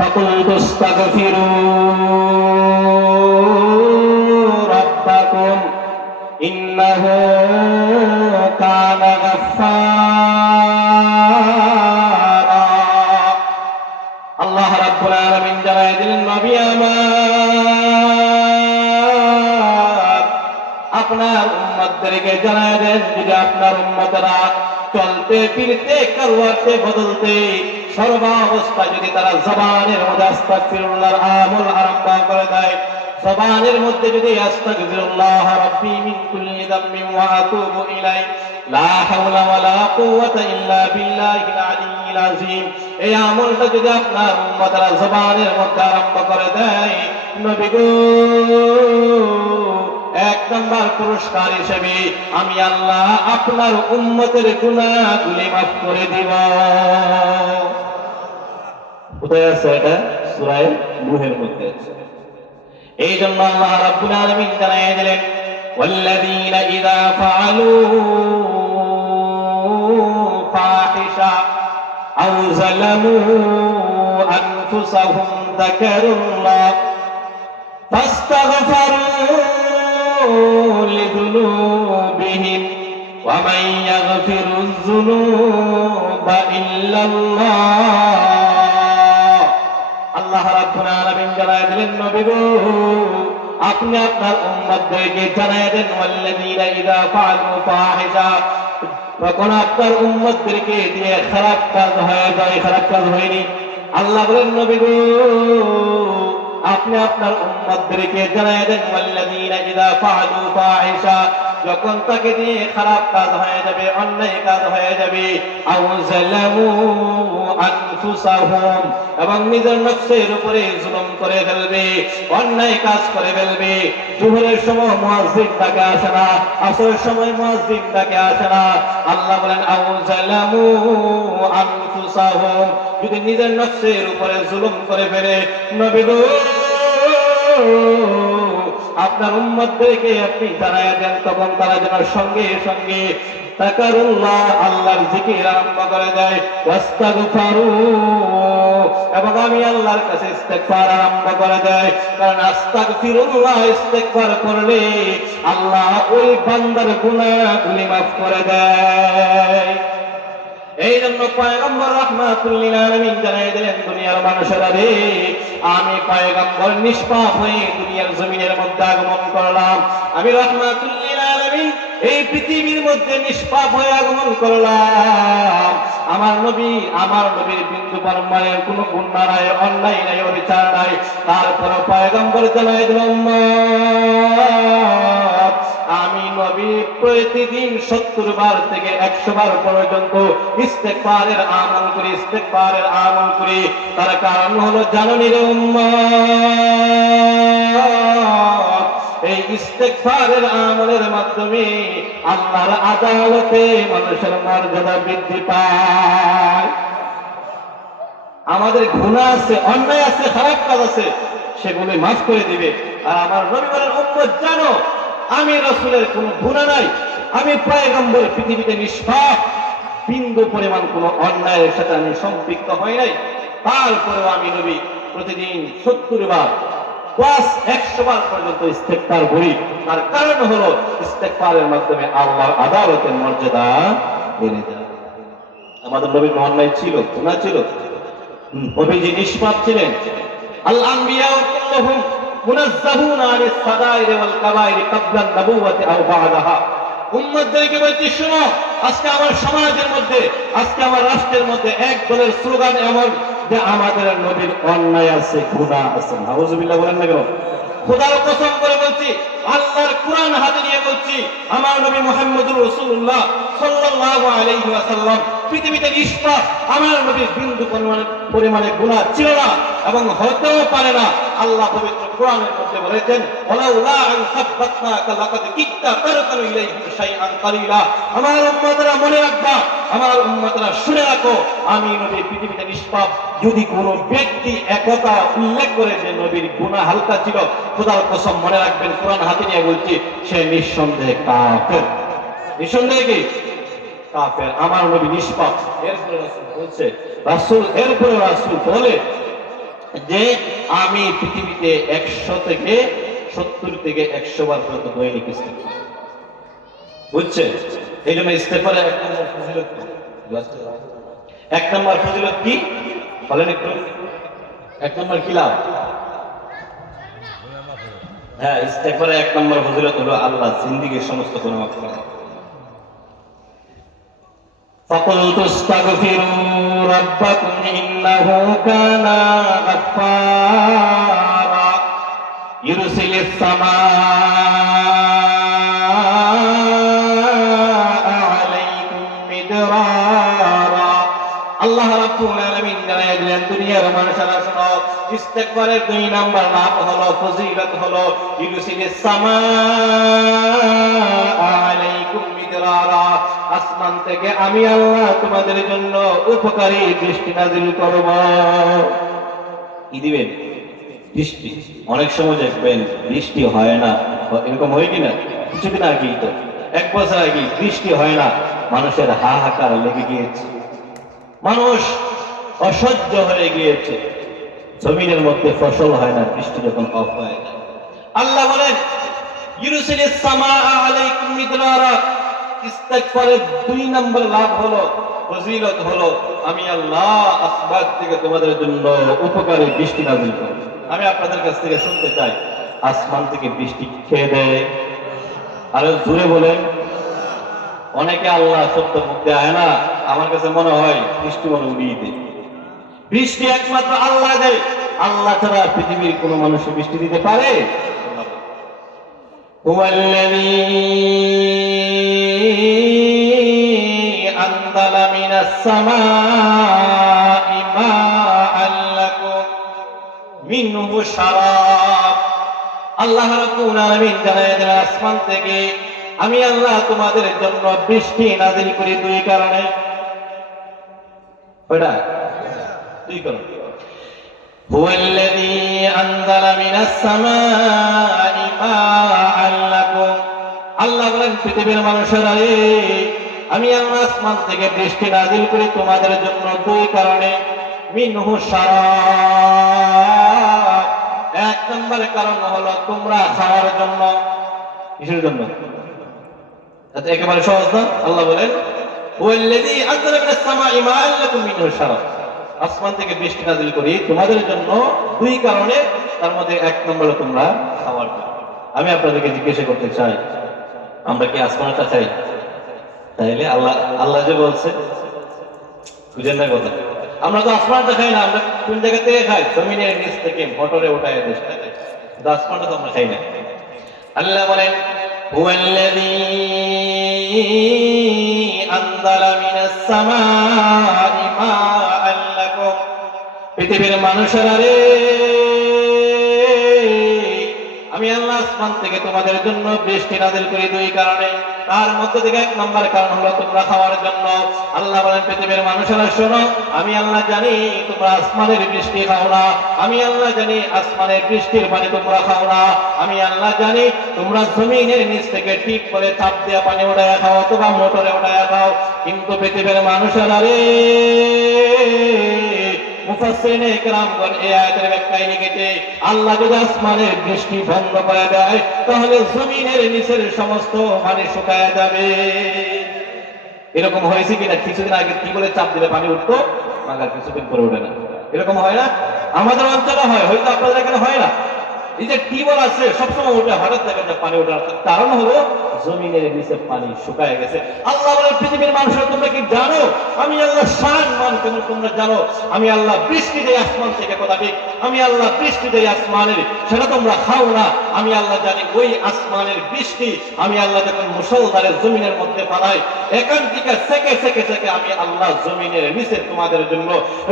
فقلت استغفروا ربكم إنه كان غفارا আল্লাহ রাব্বুল আলামিন জানায় দিলেন, নবী আমার আপনার উম্মতদেরকে জানায় দেন, যদি আপনার উম্মতরা চলতে ফিরতে করতে বদলতে সর্বাবস্থায় যদি তারা জবানের মধ্যে আস্তাগফিরুল্লাহর আমল আরম্ভ করে দেয়, জবানের মধ্যে যদি আস্তাগফিরুল্লাহ রাব্বি মিন কুল্লি যামবিন ওয়া আতুবু ইলাইহি লা হাওলা ওয়ালা কুওয়াতা ইল্লা বিল্লাহিল আলিয়্যিল আযীম, এই আমলটা যদি আপনার উম্মতরা জবানের মধ্যে আরম্ভ করে দেয়, নবী গো এক নম্বর পুরস্কার হিসেবে আমি আল্লাহ আপনার উম্মতের গুনাহগুলি মাফ করে দিব। কোথায় আছে এটা? সূরা নূহের মধ্যে আছে। এই জন্য আল্লাহ রাব্বুল আলামিন জানিয়ে দিলেন, ওয়াল্লাযীনা ইযা ফাআলু ফাহিশা আও যালামু আনফুসাহুম যাকারুল্লাহ ফাস্তাগফারু লিযুনুবিহিম ওয়া মান ইয়াগফিরুয যুনুবা ইল্লাল্লাহ। আল্লাহ রাব্বুল আলামিন জানায় দিলেন, নবী গো আপনি আপনার উম্মতদেরকে জানায় দেন, ওয়াল্লাযীনা ইযা ফাআলু ফাহিশা, যখন আপনার উম্মতদেরকে দিয়ে খারাপ কাজ হয়ে যায়, খারাপ কাজ হয়নি, আল্লাহ বলেন নবী গো আপনি আপনার উম্মতদেরকে জানায় দেন, ওয়াল্লাযীনা ইযা ফাআলু ফাহিশা, যখন তাকে দিয়ে খারাপ কাজ হয়ে যাবে, অন্যায় কাজ হয়ে যাবে, আও যালামু আনফুসাহুম, এবং নিজের নফসের উপরে জুলুম করে ফেলবে, অন্যায় কাজ করে ফেলবে, জোহরের সময় মুয়াজ্জিন ডাকে আসে না, আসরের সময় মুয়াজ্জিন ডাকে আসে না, আল্লাহ বলেন আও যালামু আনফুসাহুম, যদি নিজের নফসের উপরে জুলুম করে ফেলে, নবী গো আপনার উম্মতদেরকে আপনি জানায়া দেন, তখন তারা যেন সঙ্গে সঙ্গে তাকারুল্লাহ আল্লাহর জিকির আরম্ভ করে দেয়, ওয়াস্তাগফারু, এবং আমি আল্লাহর কাছে ইস্তেগফার আরম্ভ করে দেয়। কারণ আস্তাগফিরুল্লাহ ইস্তেগফার করলে আল্লাহ ওই বান্দার গুনাহগুলি মাফ করে দেয়। এই জন্য পয়গম্বর রাহমাতুল লিল আলামিন জানিয়ে দিলেন, দুনিয়ার মানুষেরা রে, আমি পয়গম্বর নিষ্পাপ হয়ে দুনিয়ার জমিনের মধ্যে আগমন করলাম, আমি রাহমাতুল লিল আলামিন এই পৃথিবীর মধ্যে নিষ্পাপ হয়ে আগমন করলাম। আমার নবীর বিন্দু পরিমাণের কোনো গুনাহ নাই, অন্যায় নাই, অবিচার নাই, তারপর পয়গম্বর জানিয়ে দিলেন, উম্মত আমি নবী প্রতিদিন 70 বার থেকে 100 বার পর্যন্ত ইস্তেগফারের আমল করি, ইস্তেগফারের আমল করি। তার কারণ হলো জানেন রে উম্মত, এই ইস্তেগফারের আমলের মাধ্যমে আল্লাহর আদালতে মানুষের মর্যাদা বৃদ্ধি পায়। আমাদের গুনাহ আছে, অন্যায় আছে, খারাপ কাজ আছে, সেগুলো মাফ করে দিবে। আর আমার নবী বলেন, উম্মত জানো আমি রাসূলের কোনো গুনাহ নাই, আমি পয়গম্বর পৃথিবীতে নিষ্পাপ, বিন্দু পরিমাণ কোনো অন্যায়ের সাথে আমি সম্পৃক্ত হই নাই, তারপরেও আমি নবী প্রতিদিন 70 বার প্লাস 100 বার পর্যন্ত ইস্তেগফার করি। তার কারণ হলো ইস্তেগফারের মাধ্যমে আল্লাহর আদালতের মর্যাদা বেড়ে যায়। আমাদের নবীর অন্যায় ছিল, গুনাহ ছিল, নবীজি নিষ্পাপ ছিলেন। আল আম্বিয়া কুল্লুহুম মুনাজ্জাহুনা আনিস সাগাইরি ওয়াল কাবাইরি ক্বাবলা আন-নবুওয়াতি আও বা'দাহা। উম্মতদেরকে বলছি, শোনো, আজকে আমার সমাজের মধ্যে, আজকে আমার রাষ্ট্রের মধ্যে এক দলের স্লোগান এমন যে আমাদের নবীর অন্যায় আছে, গুনাহ আছে। নাউযুবিল্লাহ বলেন না কেন? খোদার কসম করে বলছি, আল্লাহর কুরআন হাতে নিয়ে বলছি, আমার নবী মুহাম্মদুর রাসূলুল্লাহ সাল্লাল্লাহু আলাইহি ওয়াসাল্লাম পৃথিবীতে নিষ্পাপ, আমার নবীর বিন্দু পরিমাণে গুনাহ ছিল না এবং হতেও পারে না। আল্লাহ পবিত্র কোরআনের মধ্যে বলেছেন, ওয়ালাউলা আন সাব্বাতনাকা লাকাদ কিত্তা তারকানু ইলাইহি শাইআন কালিলা। আমার উম্মতরা মনে রাখবা, আমার উম্মতরা শুনে রাখো, আমি নবী পৃথিবীতে নিষ্পাপ। যদি কোনো ব্যক্তি একথা উল্লেখ করে যে নবীর গুনাহ হালকা ছিল, খোদার কসম মনে রাখবেন, কোরআন হাতে নিয়ে বলছি, সে নিঃসন্দেহে কাফের। নিঃসন্দেহে কি? কাফের। আমার নবী নিষ্পাপ। এরপরে রাসূল বলছে, এরপরে রাসূল বলে, যে আমি পৃথিবীতে 100 থেকে 70 থেকে 100 বার পর্যন্ত দৈনিক ইস্তেগফার, বুঝছে? এই জন্য ইস্তেগফারের এক নম্বর ফজিলত কি বলেন একটু? এক নম্বর কি লাভ? হ্যাঁ, ইস্তেগফারের এক নম্বর ফজিলত হলো আল্লাহ জিন্দেগীর সমস্ত গুনাহ মাফ করে। فقلت استغفروا ربكم إنه كان غفارا يرسل السماء عليكم مدرارا। আল্লাহ রাব্বুল আলামিন জানায় দিলেন দুনিয়ার মানুষেরা শোনো, ইস্তেগফারের 2 নাম্বার লাভ হলো, ফজিলত হলো ইউরসিলিস সামাআ আলাইকুম মিদরারা, আসমান থেকে আমি আল্লাহ তোমাদের জন্য উপকারী বৃষ্টি নাযিল করব। কি দিবেন? বৃষ্টি। অনেক সময় দেখবেন বৃষ্টি হয় না, এরকম হয় কিনা? কিছুদিন আগেই তো, 1 বছর আগে বৃষ্টি হয় না, মানুষের হাহাকার লেগে গিয়েছে, মানুষ অসহ্য হয়ে গিয়েছে, জমিনের মধ্যে ফসল হয় না বৃষ্টি যখন অফ হয়। আল্লাহ বলেন ইউরসিলিস সামাআ আলাইকুম মিদরারা, ইস্তেগফারের 2 নম্বর লাভ হলো, ফজিলত হলো আমি আল্লাহ আসমান থেকে তোমাদের জন্য উপকারী বৃষ্টি নাযিল করি। আমি আপনাদের কাছ থেকে শুনতে চাই, আসমান থেকে বৃষ্টি খেয়ে দেয়? আরো জোরে বলেন। অনেকে আল্লাহ শব্দ মুখে আয় না, আমার কাছে মনে হয় বৃষ্টি মনে উড়িয়ে দেয়। বৃষ্টি একমাত্র আল্লাহ দেয়, আল্লাহ ছাড়া পৃথিবীর কোন মানুষ বৃষ্টি দিতে পারে? হুয়াল্লাযী আনজালা মিনাস সামাই মাআন লাকুম মিনহু শারাব। আল্লাহ রাব্বুল আলামিন জানায় দেন আসমান থেকে আমি আল্লাহ তোমাদের জন্য বৃষ্টি নাযিল করি 2 কারণে। কয়টা? 2 কারণ। হুয়াল্লাযী আনজালা মিনাস সামাই মাআন লাকুম, আল্লাহ বলেন পৃথিবীর মানুষেরা রে, আমি আল্লাহ আসমান থেকে বৃষ্টি নাযিল করি তোমাদের জন্য 2 কারণে। মিনহু শারাব, 1 নম্বর কারণ হলো তোমরা খাওয়ার জন্য। কিসের জন্য? একেবারে সহজ না? আল্লাহ বলেন হুয়াল্লাযী আনজালা মিনাস সামাই মাআন লাকুম মিনহু শারাব, আসমান থেকে বৃষ্টি নাযিল করি তোমাদের জন্য 2 কারণে, তার মধ্যে 1 নম্বর তোমরা খাওয়ার জন্য। আমি আপনাদেরকে জিজ্ঞাসা করতে চাই, আমরা কি আসমানটা চাই? তাইলে আল্লাহ যে বলছে, বুঝেন না কথা? আমরা তো আসমানটা খাই না, আমরা কোন জায়গা থেকে খাই? জমিনের নিচ থেকে মোটরে উঠায় দেশ খাই, কিন্তু আসমানটা তো আমরা খাই না। আল্লাহ বলেন হুয়াল্লাযী আনজালা মিনাস সামাই মাআন লাকুম, পৃথিবীর মানুষেরা রে, আমি আল্লাহ আসমান থেকে তোমাদের জন্য বৃষ্টি নাযিল করি 2 কারণে, তার মধ্যে থেকে 1 নম্বর কারণ হলো তোমরা খাওয়ার জন্য। আল্লাহ বলেন পৃথিবীর মানুষেরা শোনো, আমি আল্লাহ জানি তোমরা আসমানের বৃষ্টি খাও না, আমি আল্লাহ জানি আসমানের বৃষ্টির পানি তোমরা খাও না, আমি আল্লাহ জানি তোমরা জমিনের নিচ থেকে ঠিক করে চাপ দিয়ে পানি উঠায়া খাও অথবা মোটরে উঠায়া খাও। কিন্তু পৃথিবীর মানুষেরা রে, মুফাসসিরিনে ইকরামগণ এই আয়াতের ব্যাখ্যায় লিখেছে, আল্লাহ যদি আসমানের বৃষ্টি বন্ধ করে দেয় তাহলে জমিনের নিচের সমস্ত পানি শুকায় যাবে। এরকম হয়েছে কিনা? কিছুদিন আগে কি বলে চাপ দিলে পানি উঠতো, মাগার কিছুদিন পরে ওঠে না। এরকম হয় না? আমাদের অঞ্চলে হয়, হয়তো আপনাদের এখানে হয় না। এই যে টিউবওয়েল আছে সবসময় উঠে, হঠাৎ দেখা যায় পানি ওঠার কারণ হলো জমিনের নিচে পানি শুকায় গেছে। আল্লাহ বলে পৃথিবীর মানুষরা তোমরা কি জানো আমি আল্লাহ শান মান কেমন তোমরা জানো? আমি আল্লাহ বৃষ্টি দেই আসমান থেকে, কথা ঠিক, আমি আল্লাহ বৃষ্টি দেই আসমানের, সেটা তোমরা খাও না। আমি আল্লাহ জানি ওই আসমানের বৃষ্টি আমি আল্লাহ যখন মুষলধারে জমিনের মধ্যে পালাই, এখান থেকে সেকে সেকে সেকে আমি আল্লাহ জমিনের নিচে তোমাদের জন্য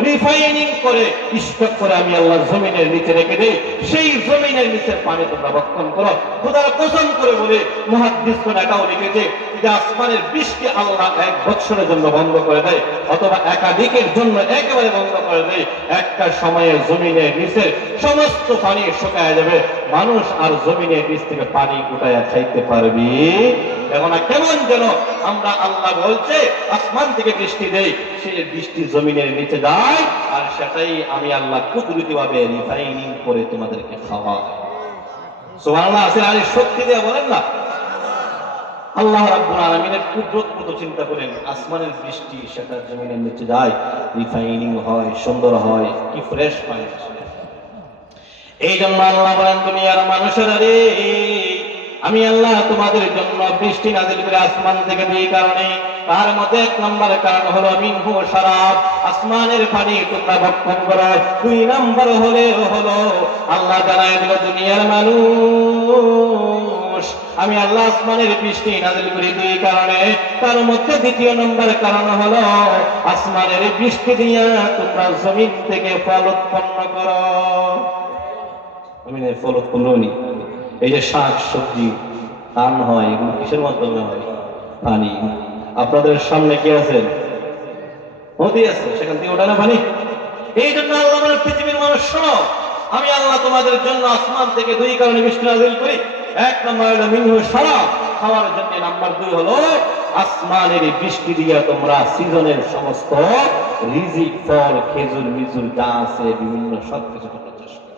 রিফাইনিং করে স্টক করে আমি আল্লাহ জমিনের নিচে রেখে দেই। সেই জমিনের নিচের পানি তোমরা ভক্ষণ করো। খোদার কসম করে বলে মুহাদ্দিসগণ এটাও লিখেছে, যে আসমানের বৃষ্টি আল্লাহ 1 বছরের জন্য বন্ধ করে দেয় অথবা একাধিকের জন্য একেবারে বন্ধ করে দেয়, একটা সময়ে জমিনের নিচে সমস্ত পানি শুকায় যাবে, মানুষ আর জমিনের নিচ থেকে পানি উঠায়া খাইতে পারবি। এখন কেমন যেন আমরা আল্লাহ বলছে আসমান থেকে বৃষ্টি দেই, সেই বৃষ্টি জমিনের নিচে যায় আর সেটাই আমি আল্লাহ কুদরতি ভাবে রিফাইনিং করে তোমাদেরকে খাওয়াই। সুবহানাল্লাহ, আসলে আরে শক্তি দিয়ে বলেন না। আল্লাহ রাব্বুল আলামিনের কুদরত কত চিন্তা করেন, আসমানের বৃষ্টি সেটা জমিনের নিচে যায়, রিফাইনিং হয়, সুন্দর হয়, কি ফ্রেশ পানি আসে। এই জন্য আল্লাহ বলেন দুনিয়ার মানুষেরা রে, আমি আল্লাহ তোমাদের জন্য বৃষ্টি নাযিল করে আসমান থেকে দুই কারণে। তার মধ্যে 1 নম্বর কারণ হলো মিনহু শারাব, আসমানের পানি তোমরা ভক্ষণ করো। 2 নম্বর হলো আল্লাহ জানায় দিল দুনিয়ার মানুষ আমি আল্লাহ আসমানের বৃষ্টি নাযিল করি 2 কারণে। তার মধ্যে 2 নম্বর কারণ হলো আসমানের বৃষ্টি দিয়া তোমরা জমিন থেকে ফল উৎপন্ন করো। জমিনের ফল উৎপন্ন নি, এই যে শাক সবজি ধান হয়, এগুলো কিসের মাধ্যমে হয়? পানি। আপনাদের সামনে কি আছে? নদী আছে, সেখান থেকে ওঠে না পানি। এই জন্য আল্লাহ বলেন পৃথিবীর মানুষ শোনো, আমি আল্লাহ তোমাদের জন্য আসমান থেকে 2 কারণে বৃষ্টি নাযিল করি। 1 নম্বর হলো মিনহু শারাব, খাওয়ার জন্য। নাম্বার 2 হলো আসমানের বৃষ্টি দিয়ে তোমরা সিজনের সমস্ত রিজিক, ফল, খেজুর মিজুর যা আছে বিভিন্ন সবকিছু তোমরা চাষ করো।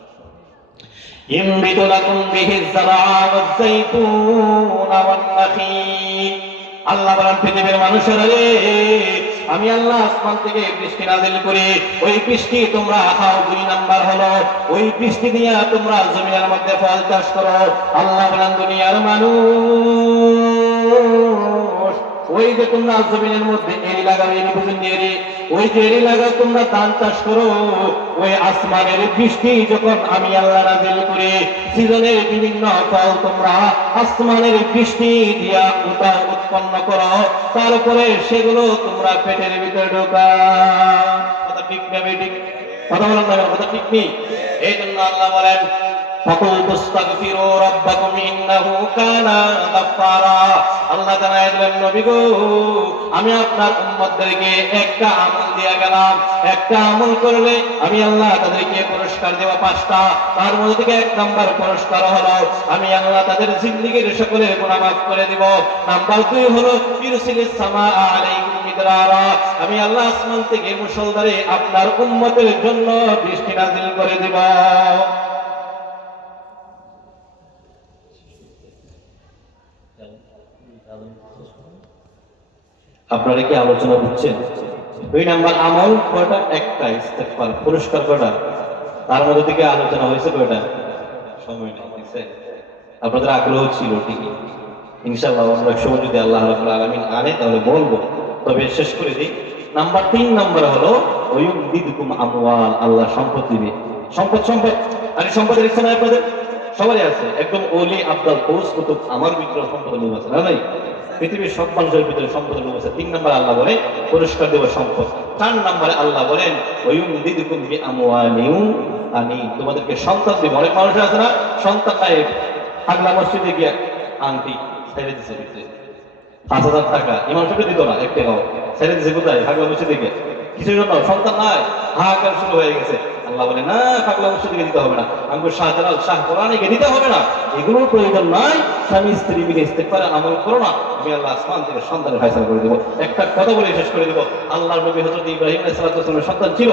ইমবিতু লাকুম বিহি যারআ ওয়াজ-যাইতুন ওয়ান-নাখীল। আল্লাহ বলেন পৃথিবীর মানুষেরা রে, আমি আল্লাহ আসমান থেকে বৃষ্টি নাযিল করি, ওই বৃষ্টি তোমরা খাও। 2 নাম্বার হলো ওই বৃষ্টি দিয়ে তোমরা জমিনের মধ্যে ফল চাষ করো। আল্লাহ বলেন দুনিয়ার মানুষ, ওই যে তোমরা জমিনের মধ্যে এরি লাগাও, এরি বুঝুন এরি, ওই যে এরি লাগাও তোমরা ধান চাষ করো, ওই আসমানের বৃষ্টি যখন আমি আল্লাহ নাযিল করি, সিজনের বিভিন্ন ফল তোমরা আসমানের বৃষ্টি দিয়া উৎপন্ন করো, তারপরে সেগুলো তোমরা পেটের ভিতরে ঢোকাও। কথা ঠিক না বেঠিক? কথা বলেন না, কথা ঠিক নেই। এই জন্য আল্লাহ বলেন ফাকুলতু আস্তাগফিরু রাব্বাকুম ইন্নাহু কানা গাফফারা। আল্লাহ জানায় দিলেন নবী গো, আমি আপনার উম্মতদেরকে একটা আমল দিয়ে গেলাম, একটা আমল করলে আমি আল্লাহ তাদেরকে পুরস্কার দেব 5টা। তার মধ্যে থেকে 1 নম্বর পুরস্কার হলো আমি আল্লাহ তাদের জিন্দেগীর সকলের গুনাহ মাফ করে দেব। নাম্বার 2 হলো ইরসিলিস সামাআ আলাইকুম মিদরারা, আমি আল্লাহ আসমান থেকে মুষলধারে আপনার উম্মতের জন্য বৃষ্টি নাযিল করে দেব। আপনারা কি আলোচনা বুঝছেন? 2 নাম্বার আমল কয়টা? একটা, ইস্তেগফার। পুরস্কার কয়টা? তার মধ্যে থেকে আলোচনা হয়েছে কয়টা? সময় নেই, বুঝছেন? আপনাদের আগ্রহ ছিল ঠিকই, ইনশাআল্লাহ অন্য সময় যদি আল্লাহ রাব্বুল আলামিন আনে তাহলে বলবো। তবে শেষ করে দিই। নাম্বার 3 নাম্বার হলো ওয়ুমদিদুকুম আমওয়াল, আল্লাহ সম্পদ দিবে। সম্পদ আর সম্পদের ইচ্ছা নাই আপনাদের? সবারই আছে। একদম ওলি আব্দুল গৌস কুতুব আমার ভিতরে সম্পদের লোভ আছে না? নাই? পৃথিবীর সব মানুষের ভিতরে সম্পদের লোভ আছে। 3 নাম্বার আল্লাহ বলে পুরস্কার দেব সম্পদ। 4 নম্বরে আল্লাহ বলেন ওয়ুমদিদুকুম বিআমওয়ালিন, আমি তোমাদেরকে সন্তান দেব। অনেক মানুষ আছে না সন্তান নাই, পাগলা মসজিদে গিয়ে আংটি ছেড়ে দিছে 5,000 টাকা, ইমাম সাহেব দিত না 1 টাকাও, ছেড়ে দিছে কোথায়? পাগলা মসজিদে গিয়ে। কিছুর জন্য সন্তান নাই, হাহাকার শুরু হয়ে গেছে। আল্লাহ বলে না, পাগলা মসজিদে দিতে হবে না, আমাকে শাহজালাল শাহ কোরআনে দিতে হবে না, এগুলোর প্রয়োজন নাই। স্বামী স্ত্রী মিলে ইস্তেগফারে আমল করো না, আমি আল্লাহ আসমান থেকে সন্তানের ফয়সালা করে দেব। একটা কথা বলে শেষ করে দেব। আল্লাহর নবী হযরত ইব্রাহিম আলাইহিস সালামের সন্তান ছিল।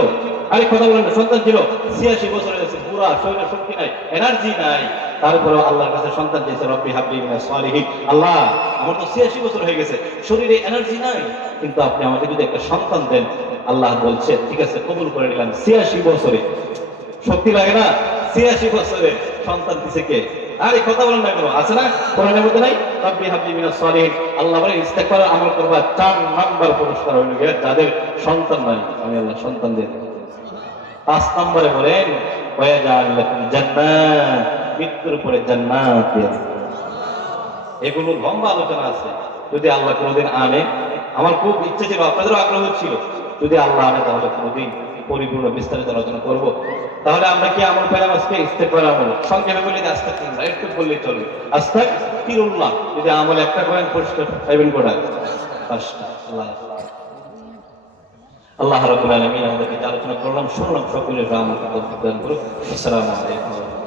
আরে কথা বলেন না, সন্তান ছিল। 86 বছর হয়েছে, পুরা শরীরে শক্তি নাই, এনার্জি নাই, তারপরে আল্লাহর কাছে সন্তান চেয়েছে, রব্বি হাবলি মিনাস সালিহিন। আল্লাহ আমার তো 86 বছর হয়ে গেছে, শরীরে এনার্জি নাই, কিন্তু আপনি আমাকে যদি একটা সন্তান দেন। আল্লাহ বলছে ঠিক আছে, কবুল করে নিলাম। 86 বছরে শক্তি লাগে না? 86 বছরে সন্তান দিছে কে? আরে কথা বলেন না, কেন আছে না কোরআনের মধ্যে নাই? রব্বি হাবলি মিনাস সালিহিন। আল্লাহ বলে ইস্তেগফার আমল করবা। 4 নাম্বার পুরস্কার হইল গিয়ে যাদের সন্তান নাই, আমি আল্লাহ সন্তান দিয়ে দেব। 5 নম্বরে বলেন ওয়াজাআল লাকুম জান্নাত, মৃত্যুর পরে জান্নাত দিয়ে দেব। এগুলো লম্বা আলোচনা আছে, যদি আল্লাহ কোনোদিন আনে। আমার খুব ইচ্ছে ছিল, আপনাদেরও আগ্রহ ছিল, যদি আল্লাহ আনে তাহলে কোনোদিন পরিপূর্ণ বিস্তারিত আলোচনা করবো। তাহলে আমরা কি আমল পেলাম আজকে? ইস্তেগফার আমল। সংক্ষেপে বলি আস্তাগফিরুল্লাহ, একটু বললেই চলবে। আস্তাগফিরুল্লাহ যদি আমল একটা করেন পরিষ্কার পাইবেন কোটা? 5টা। আল্লাহ রাব্বুল আলামিন আমাদেরকে আলোচনা করলাম, শুনলাম, সকলের রহমত দান করুন। আসসালামু আলাইকুম।